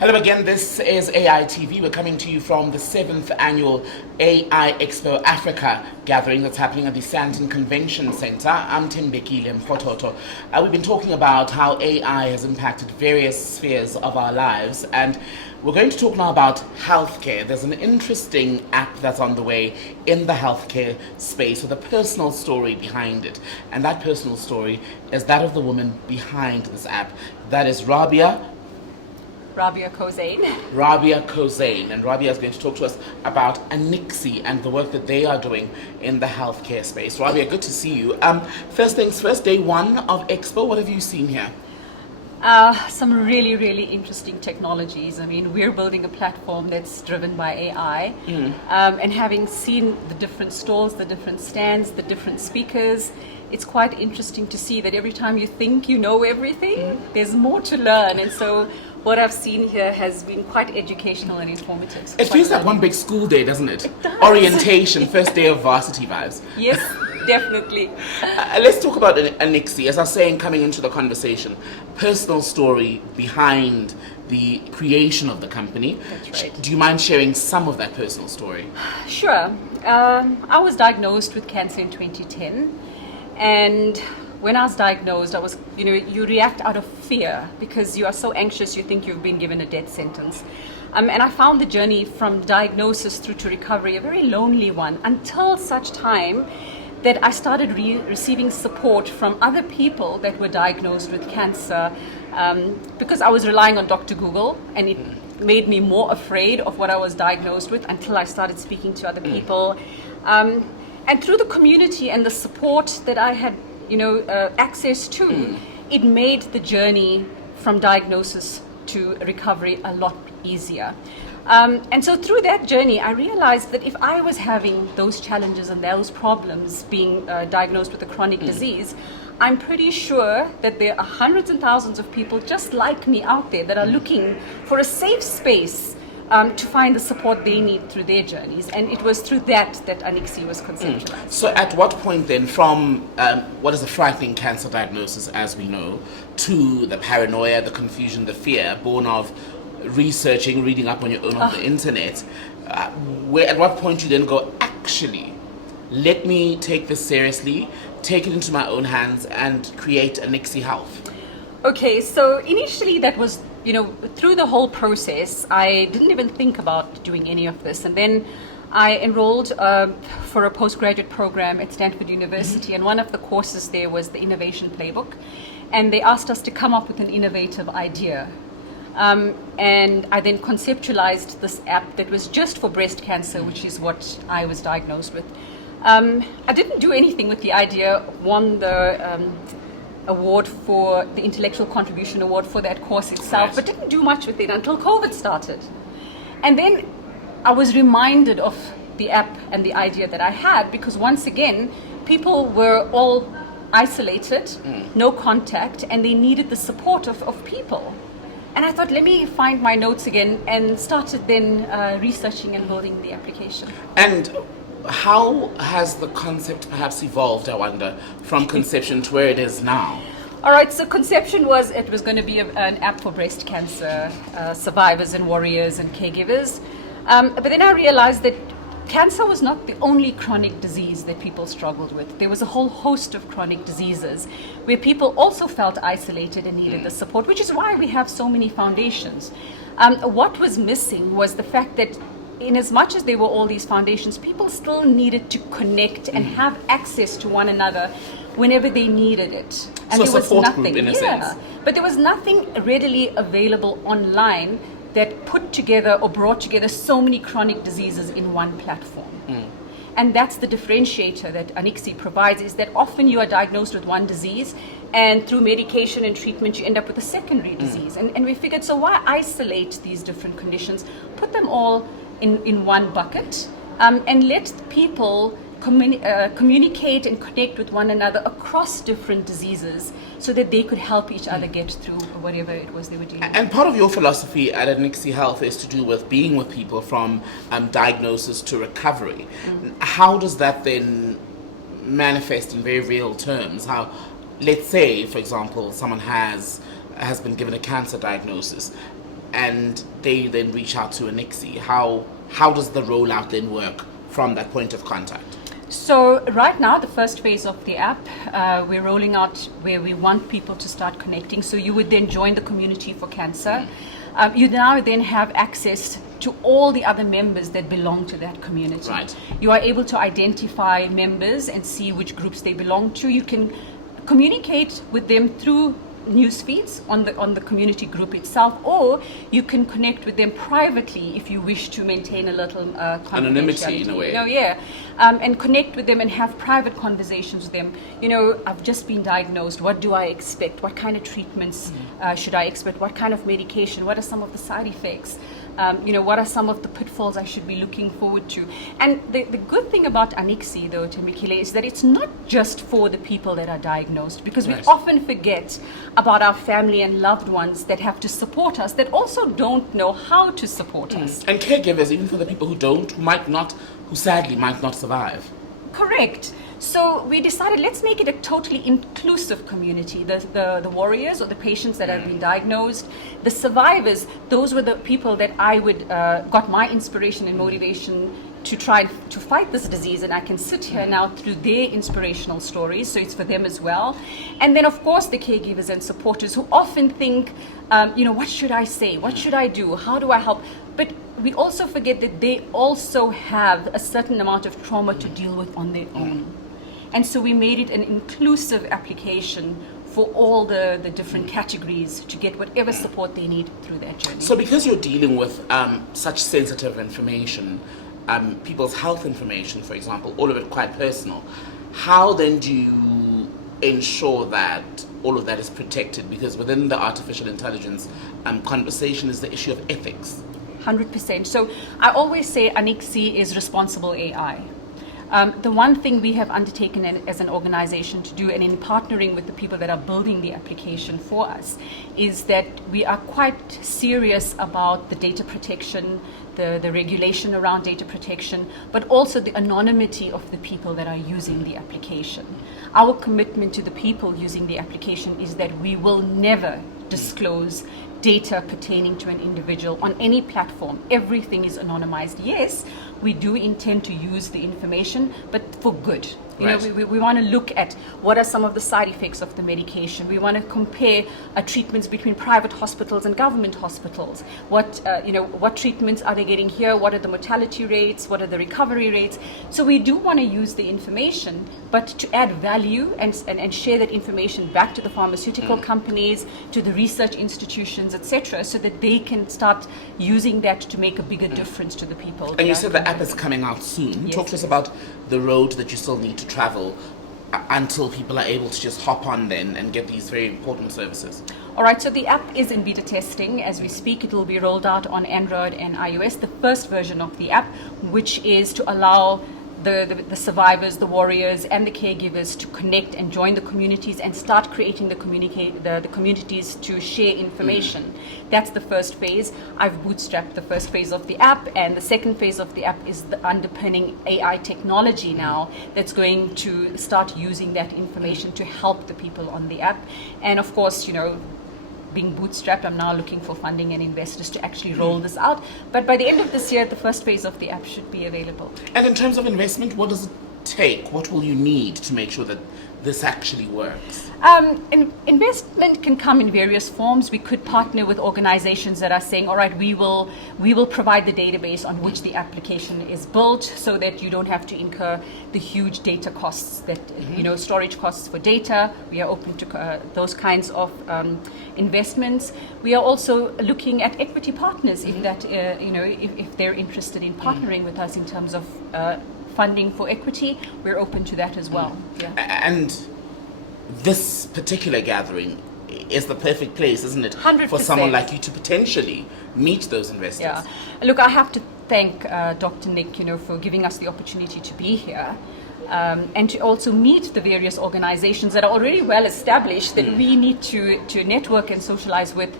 Hello again, this is AI TV. We're coming to you from the 7th annual AI Expo Africa gathering that's happening at the Sandton Convention Center. I'm Timbekile Mfototo. We've been talking about how AI has impacted various spheres of our lives, and we're going to talk now about healthcare. There's an interesting app that's on the way in the healthcare space with a personal story behind it. And that personal story is that of the woman behind this app. That is Rabia Cozijn. Rabia Cozijn. And Rabia is going to talk to us about Anixi and the work that they are doing in the healthcare space. Rabia, good to see you. First things first, day one of Expo, what have you seen here? Some really, really interesting technologies. I mean, we're building a platform that's driven by AI. And having seen the different stalls, the different stands, the different speakers, it's quite interesting to see that every time you think you know everything, there's more to learn. And so what I've seen here has been quite educational and informative. So it feels like one big school day, doesn't it? It does. Orientation, first day of varsity vibes. Yes, definitely. Let's talk about Anixi. As I was saying, coming into the conversation, personal story behind the creation of the company. That's right. Do you mind sharing some of that personal story? Sure. I was diagnosed with cancer in 2010. And when I was diagnosed, you react out of fear because you are so anxious, you think you've been given a death sentence. And I found the journey from diagnosis through to recovery a very lonely one until such time that I started receiving support from other people that were diagnosed with cancer because I was relying on Dr. Google, and it made me more afraid of what I was diagnosed with until I started speaking to other people. And through the community and the support that I had access to, it made the journey from diagnosis to recovery a lot easier. And so through that journey, I realized that if I was having those challenges and those problems being diagnosed with a chronic disease, I'm pretty sure that there are hundreds and thousands of people just like me out there that are looking for a safe space to find the support they need through their journeys. And it was through that Anixi was conceptualized. So at what point then, from what is a frightening cancer diagnosis, as we know, to the paranoia, the confusion, the fear, born of researching, reading up on your own on the internet, at what point you then go, actually, let me take this seriously, take it into my own hands and create Anixi Health? Okay, so initially that was, through the whole process, I didn't even think about doing any of this. And then I enrolled for a postgraduate program at Stanford University, and one of the courses there was the Innovation Playbook. And they asked us to come up with an innovative idea. And I then conceptualized this app that was just for breast cancer, which is what I was diagnosed with. I didn't do anything with the idea, won the award for the Intellectual Contribution Award for that course itself, but didn't do much with it until COVID started. And then I was reminded of the app and the idea that I had, because once again, people were all isolated, no contact, and they needed the support of people. And I thought, let me find my notes again, and started then researching and building the application. And how has the concept perhaps evolved, I wonder, from conception to where it is now? All right, so conception was it was going to be an app for breast cancer survivors and warriors and caregivers. But then I realized that cancer was not the only chronic disease that people struggled with. There was a whole host of chronic diseases where people also felt isolated and needed the support, which is why we have so many foundations. What was missing was the fact that in as much as there were all these foundations, people still needed to connect and have access to one another whenever they needed it. And so there was support nothing, group in a sense. But there was nothing readily available online that put together or brought together so many chronic diseases in one platform. And that's the differentiator that Anixi provides, is that often you are diagnosed with one disease, and through medication and treatment you end up with a secondary disease. And we figured, so why isolate these different conditions, put them all in one bucket, and let people communicate and connect with one another across different diseases so that they could help each other get through whatever it was they were doing. And part of your philosophy at Anixi Health is to do with being with people from diagnosis to recovery. How does that then manifest in very real terms? How, let's say, for example, someone has been given a cancer diagnosis. and they then reach out to Anixi. How does the rollout then work from that point of contact? So right now, the first phase of the app, we're rolling out where we want people to start connecting. So you would then join the community for cancer. You now then have access to all the other members that belong to that community. Right. You are able to identify members and see which groups they belong to. You can communicate with them through news feeds on the community group itself, or you can connect with them privately if you wish to maintain a little anonymity in a way. And connect with them and have private conversations with them. I've just been diagnosed. What do I expect? What kind of treatments should I expect? What kind of medication? What are some of the side effects? What are some of the pitfalls I should be looking forward to? And the good thing about Anixi, though, Thembekile, is that it's not just for the people that are diagnosed, because we often forget about our family and loved ones that have to support us, that also don't know how to support us. And caregivers, even for the people who don't, who sadly might not survive. Correct. So we decided, let's make it a totally inclusive community. The warriors or the patients that have been diagnosed, the survivors, those were the people that I got my inspiration and motivation to try to fight this disease, and I can sit here now through their inspirational stories, so it's for them as well. And then of course the caregivers and supporters who often think, what should I say? What should I do? How do I help? But we also forget that they also have a certain amount of trauma to deal with on their own. And so we made it an inclusive application for all the different categories to get whatever support they need through their journey. So because you're dealing with such sensitive information, people's health information, for example, all of it quite personal, how then do you ensure that all of that is protected? Because within the artificial intelligence conversation is the issue of ethics. 100%. So I always say Anixi is responsible AI. The one thing we have undertaken as an organization to do, and in partnering with the people that are building the application for us, is that we are quite serious about the data protection, the regulation around data protection, but also the anonymity of the people that are using the application. Our commitment to the people using the application is that we will never disclose data pertaining to an individual on any platform. Everything is anonymized. Yes, we do intend to use the information, but for good. We want to look at what are some of the side effects of the medication. We want to compare treatments between private hospitals and government hospitals. What treatments are they getting here? What are the mortality rates? What are the recovery rates? So we do want to use the information, but to add value and share that information back to the pharmaceutical companies, to the research institutions, etc., so that they can start using that to make a bigger difference to the people. And you said the app is coming out soon. Yes. Talk to us about the road that you still need to travel until people are able to just hop on then and get these very important services. All right, so the app is in beta testing as we speak. It will be rolled out on Android and iOS, the first version of the app, which is to allow the survivors, the warriors, and the caregivers to connect and join the communities and start creating the communities to share information. That's the first phase. I've bootstrapped the first phase of the app, and the second phase of the app is the underpinning AI technology now that's going to start using that information to help the people on the app. And of course, being bootstrapped, I'm now looking for funding and investors to actually roll this out. But by the end of this year, the first phase of the app should be available. And in terms of investment, what does it take? What will you need to make sure that this actually works? Investment can come in various forms. We could partner with organizations that are saying, all right, we will provide the database on which the application is built, so that you don't have to incur the huge data costs that, storage costs for data. We are open to those kinds of investments. We are also looking at equity partners if that, if they're interested in partnering with us in terms of funding for equity. We're open to that as well. Yeah. And this particular gathering is the perfect place, isn't it, 100%. for someone like you to potentially meet those investors? Yeah. Look, I have to thank Dr. Nick, for giving us the opportunity to be here. And to also meet the various organizations that are already well established that we need to network and socialize with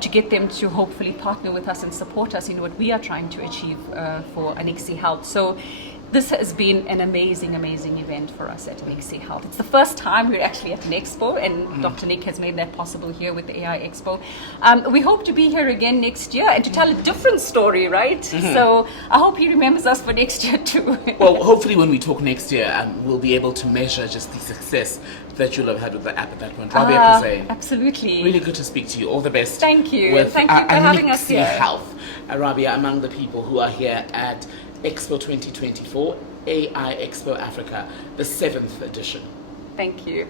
to get them to hopefully partner with us and support us in what we are trying to achieve for Anixi Health. So this has been an amazing, amazing event for us at Anixi Health. It's the first time we're actually at an expo, and Dr. Nick has made that possible here with the AI Expo. We hope to be here again next year and to tell a different story, right? So I hope he remembers us for next year too. Well, hopefully when we talk next year, we'll be able to measure just the success that you'll have had with the app at that point. Rabia Cozijn, absolutely. really good to speak to you. All the best. Thank you. With, Thank you for having us Anixi here. Health. Rabia, among the people who are here at Expo 2024, AI Expo Africa, the 7th edition. Thank you.